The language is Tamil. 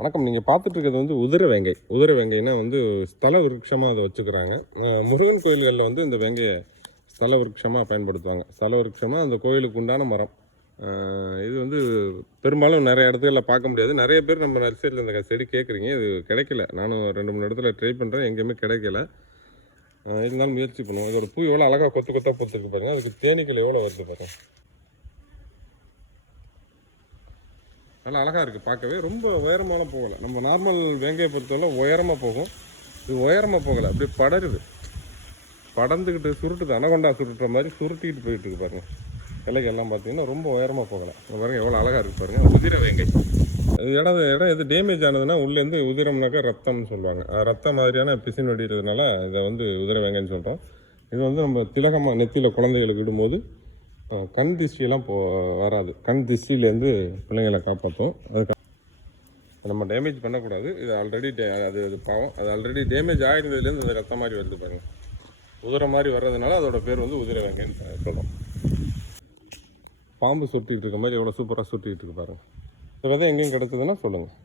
வணக்கம். நீங்கள் பார்த்துட்டு இருக்கிறது வந்து உதிர வெங்கை. உதிர வெங்கைனா வந்து ஸ்தல விருட்சமாக அதை வச்சுக்கிறாங்க. முருகன் கோயில்களில் வந்து இந்த வெங்கையை ஸ்தல விருட்சமாக பயன்படுத்துவாங்க. ஸ்தல விருட்சமாக அந்த கோயிலுக்கு உண்டான மரம். இது வந்து பெரும்பாலும் நிறைய இடத்துல பார்க்க முடியாது. நிறைய பேர் நம்ம நர்சரியில் இந்த செடி கேட்குறீங்க. இது கிடைக்கல. நானும் ரெண்டு மூணு இடத்துல ட்ரை பண்ணுறேன் எங்கேயுமே கிடைக்கல. இருந்தாலும் முயற்சி பண்ணுவோம். இதோட பூ எவ்வளோ அழகாக கொத்து கொத்தாக பூத்துருக்கு பாருங்கள் அதுக்கு தேனீக்கள் எவ்வளோ வருது பாருங்க. நல்லா அழகாக இருக்குது பார்க்கவே. ரொம்ப உயரமான போகலை. நம்ம நார்மல் வேங்கையை பொறுத்தவரை உயரமாக போகும். இது உயரமாக போகலை. அப்படியே படருது. படர்ந்துக்கிட்டு சுருட்டுது. அனகொண்டா சுருட்டுற மாதிரி சுருட்டிக்கிட்டு போயிட்டு இருக்கு பாருங்கள் கிளைக்கு எல்லாம் பார்த்தீங்கன்னா ரொம்ப உயரமாக போகலை. பாருங்கள் பாருங்க எவ்வளோ அழகாக இருக்குது பாருங்கள் உதிர வேங்கை. அது இடம் இடம் எது டேமேஜ் ஆனதுன்னா உள்ளேருந்து உதிரம்னாக்கா ரத்தம்னு சொல்லுவாங்க. ரத்தம் மாதிரியான பிசின் வடிகிறதுனால இதை வந்து உதிர வேங்கைன்னு சொல்கிறோம் இது வந்து நம்ம திலகமாக நெத்தியில் குழந்தைகளுக்கு இடும்போது கண் திஷ்டியெல்லாம் போ வராது. கண் திஷ்டிலேருந்து பிள்ளைங்களை காப்பாற்றும். அதுக்கு நம்ம டேமேஜ் பண்ணக்கூடாது. இது ஆல்ரெடி அது அது பாவம். அது ஆல்ரெடி டேமேஜ் ஆகிருந்ததுலேருந்து இந்த ரத்தம் மாதிரி வருது பாருங்கள் உதிர மாதிரி வர்றதுனால அதோட பேர் வந்து உதிர வகைன்னு சொல்லலாம் பாம்பு சுட்டிகிட்டு இருக்க மாதிரி எவ்வளோ சூப்பராக சுட்டிகிட்டு இருக்கு பாருங்கள் இந்த விதை எங்கேயும் கிடச்சதுன்னா சொல்லுங்கள்